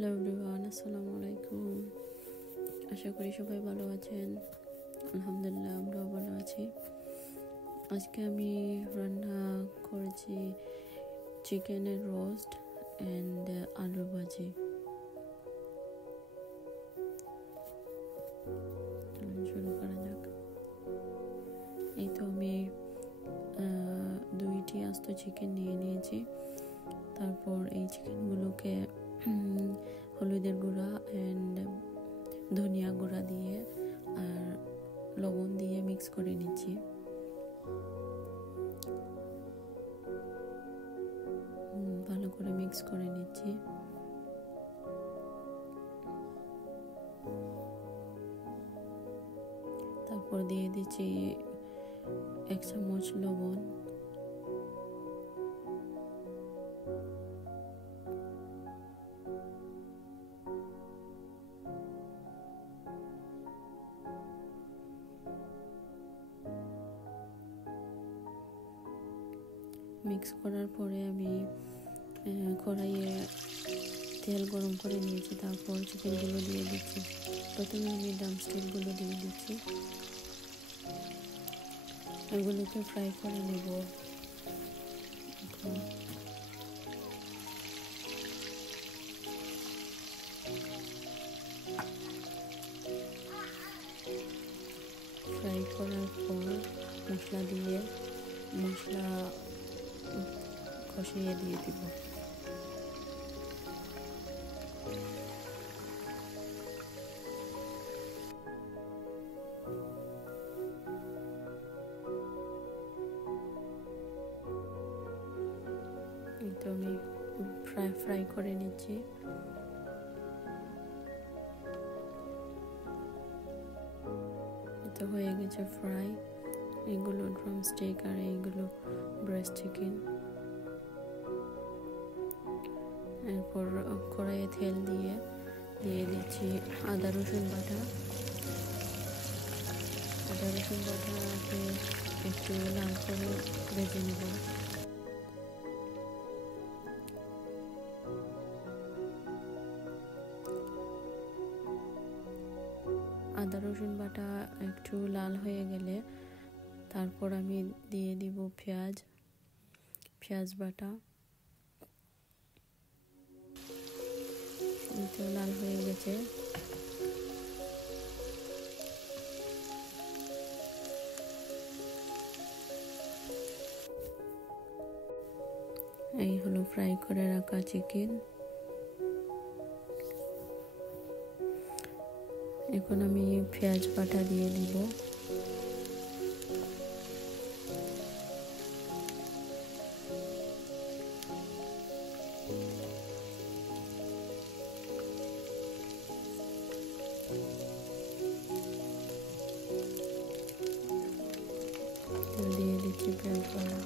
Hello everyone, আসসালামু আলাইকুম। আশা করি সবাই ভালো আছেন। আলহামদুলিল্লাহ, আমরাও ভালো আছি। আজকে আমি রান্না করেছি চিকেনের রোস্ট অ্যান্ড আলু ভাজি। শুরু করা যাক। এই তো আমি 2টি আস্ত চিকেন নিয়ে নিয়েছি। তারপর এই চিকেনগুলোকে হলুদের গুঁড়া অ্যান্ড ধনিয়া গুঁড়া দিয়ে আর লবণ দিয়ে মিক্স করে নিচ্ছি। ভালো করে মিক্স করে নিচ্ছি। তারপর দিয়ে দিচ্ছি 1 চামচ লবণ, মিক্স করার পরে আমি কড়াইয়ে তেল গরম করে নিয়েছি। তারপর চিকেনগুলো দিয়ে দিচ্ছি। প্রথমে আমি ড্রামস্টিকগুলো দিয়ে দিচ্ছি। এগুলোকে ফ্রাই করে নেব। ফ্রাই করার পর মশলা কষিয়ে দিয়ে দিব। তো আমি ফ্রাই করে নিচ্ছি। তো হয়ে গেছে ফ্রাই। এগুলো ড্রামস্টিক আর এইগুলো ব্রেস্ট চিকেন। এরপর কড়াইয়ে তেল দিয়ে দিচ্ছি আদা রসুন বাটাকে একটু লাল করে ভেজে নেব। আদা রসুন বাটা একটু লাল হয়ে গেলে তারপর আমি দিয়ে দিব পেঁয়াজ বাটা। তো লাল হয়ে গেছে। এই হলো ফ্রাই করে রাখা চিকেন। এখন আমি পেঁয়াজ বাটা দিয়ে দিব। দিয়ে দিচ্ছি পেঁয়াজ বাটা।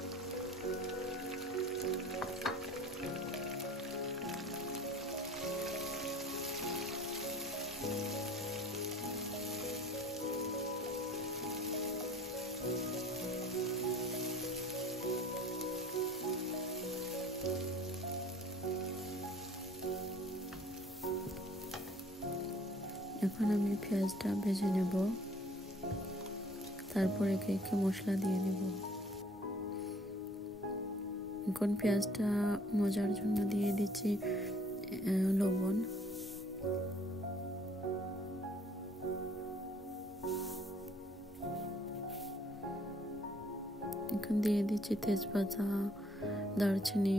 এখন আমি পেঁয়াজটা ভেজে নেব। তারপর একে একে মশলা দিয়ে দেব। এখন পেঁয়াজটা মজার জন্য দিয়ে দিচ্ছি লবণ। এখন দিয়ে দিচ্ছি তেজপাতা, দারচিনি,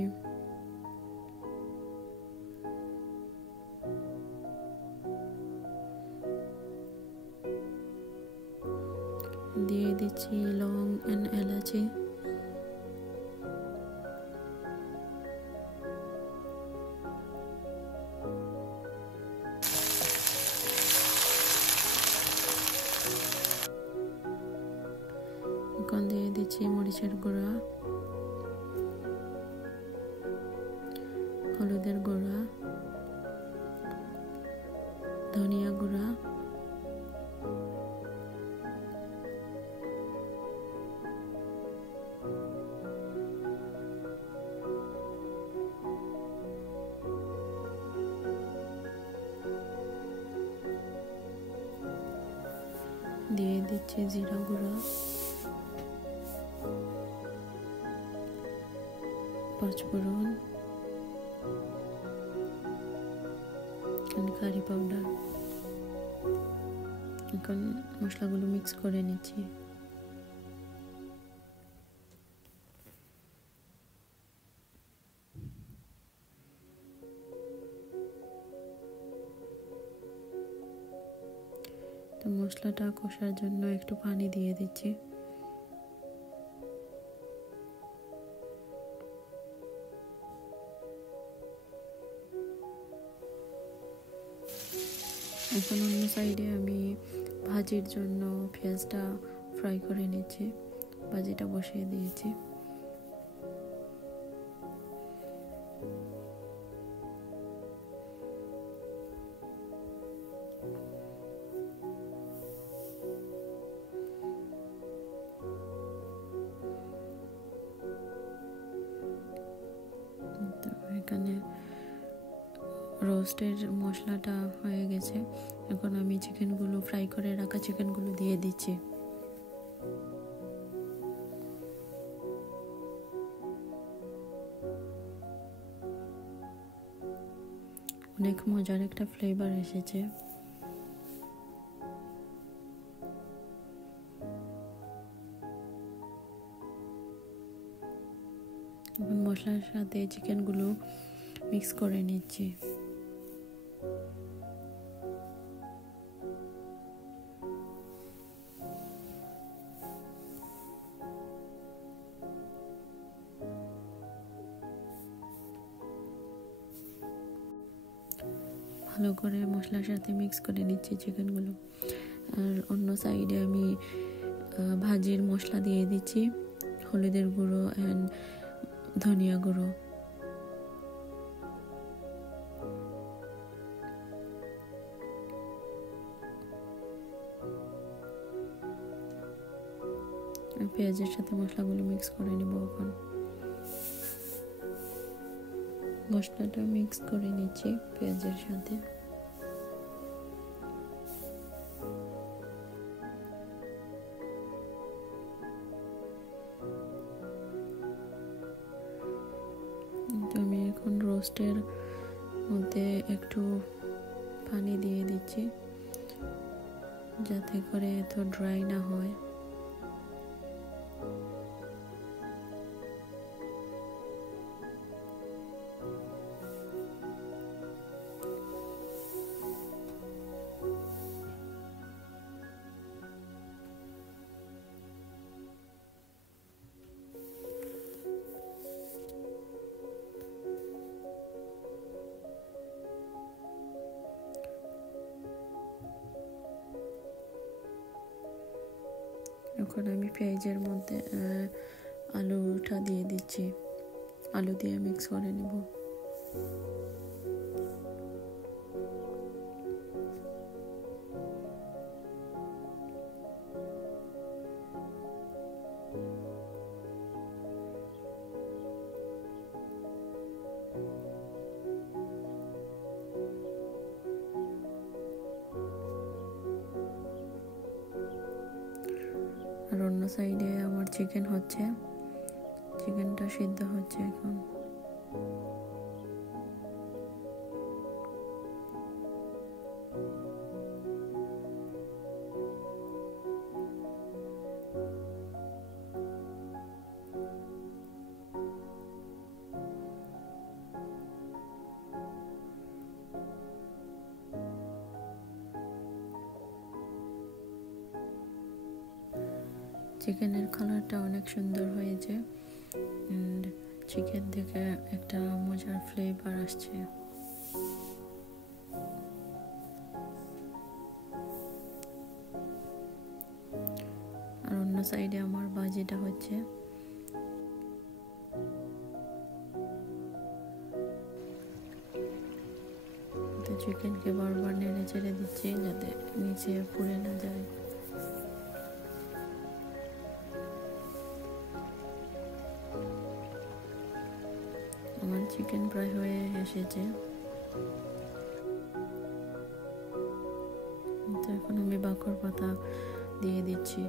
দিয়ে দিচ্ছি লং এন্ড এলাচি, এখন দিয়ে দিচ্ছি মরিচের গুঁড়া, হলুদের গুঁড়া, ধনিয়া গুঁড়া, দিয়ে দিচ্ছি জিরা গুঁড়া, পাঁচফোড়ন, কারি পাউডার। এখন মশলাগুলো মিক্স করে নিচ্ছি। তো মশলাটা কষার জন্য একটু পানি দিয়ে দিচ্ছি। এখন অন্য সাইডে আমি ভাজির জন্য পেঁয়াজটা ফ্রাই করে নিচ্ছি। ভাজিটা বসিয়ে দিয়েছি। তো এখানে রোস্টের মশলাটা হয়ে গেছে। এখন আমি চিকেনগুলো, ফ্রাই করে রাখা চিকেনগুলো দিয়ে দিচ্ছি। অনেক মজার একটা ফ্লেভার এসেছে। এখন মশলার সাথে চিকেনগুলো মিক্স করে নিচ্ছি। ভালো করে মশলার সাথে মিক্স করে নিচ্ছি চিকেনগুলো। আর অন্য সাইডে আমি ভাজির মশলা দিয়ে দিচ্ছি, হলুদের গুঁড়ো অ্যান্ড ধনিয়া গুঁড়ো। পেঁয়াজের সাথে মশলাগুলো মিক্স করে নিব। এখন মশলাটা মিক্স করে নিচ্ছি পেঁয়াজের সাথে। আমি এখন রোস্টের মধ্যে একটু পানি দিয়ে দিচ্ছি, যাতে করে এত ড্রাই না হয়। এখন আমি পেঁয়াজের মধ্যে আলুটা দিয়ে দিচ্ছি। আলু দিয়ে মিক্স করে নেব। আর অন্য সাইডে আমার চিকেন হচ্ছে, চিকেনটা সিদ্ধ হচ্ছে এখন। চিকেনের কালারটা অনেক সুন্দর হয়েছে, চিকেন থেকে একটা মজার ফ্লেভার আসছে। আর অন্য সাইডে আমার ভাজিটা হচ্ছে। তো চিকেনকে বারবার নেড়ে চেড়ে দিচ্ছি যাতে নিচে পুড়ে না যায়। আমার চিকেন প্রায় হয়ে এসেছে। তো এখন আমি বাকর পাতা দিয়ে দিচ্ছি।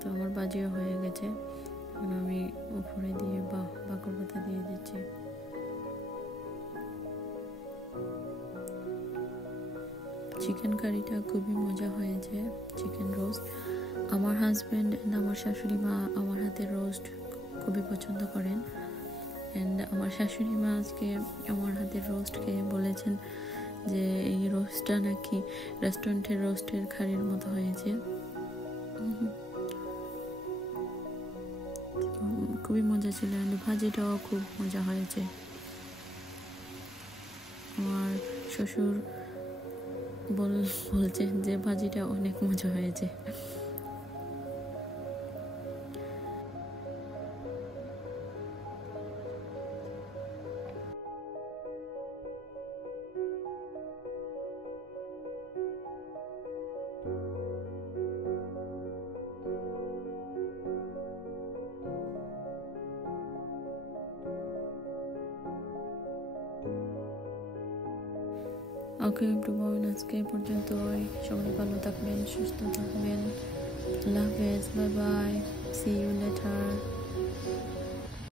তো আমার ভাজিও হয়ে গেছে, এখন আমি উপরে দিয়ে বাকর পাতা দিয়ে দিচ্ছি। চিকেন কারিটা খুবই মজা হয়েছে, চিকেন রোস্ট। আমার হাজব্যান্ড অ্যান্ড আমার শাশুড়ি মা আমার হাতের রোস্ট খুবই পছন্দ করেন, অ্যান্ড আমার শাশুড়ি মা আজকে আমার হাতের রোস্ট খেয়ে বলেছেন যে এই রোস্টটা নাকি রেস্টুরেন্টের রোস্টের খাড়ির মতো হয়েছে। খুবই মজা ছিল, অ্যান্ড ভাজিটাও খুব মজা হয়েছে। আমার শ্বশুর বলছেন যে ভাজিটা অনেক মজা হয়েছে। ওকে এভরিওয়ান, আজকে এই পর্যন্তই। সবাই ভালো থাকবেন, সুস্থ থাকবেন। আল্লাহ হাফেজ, bye bye, see you letter.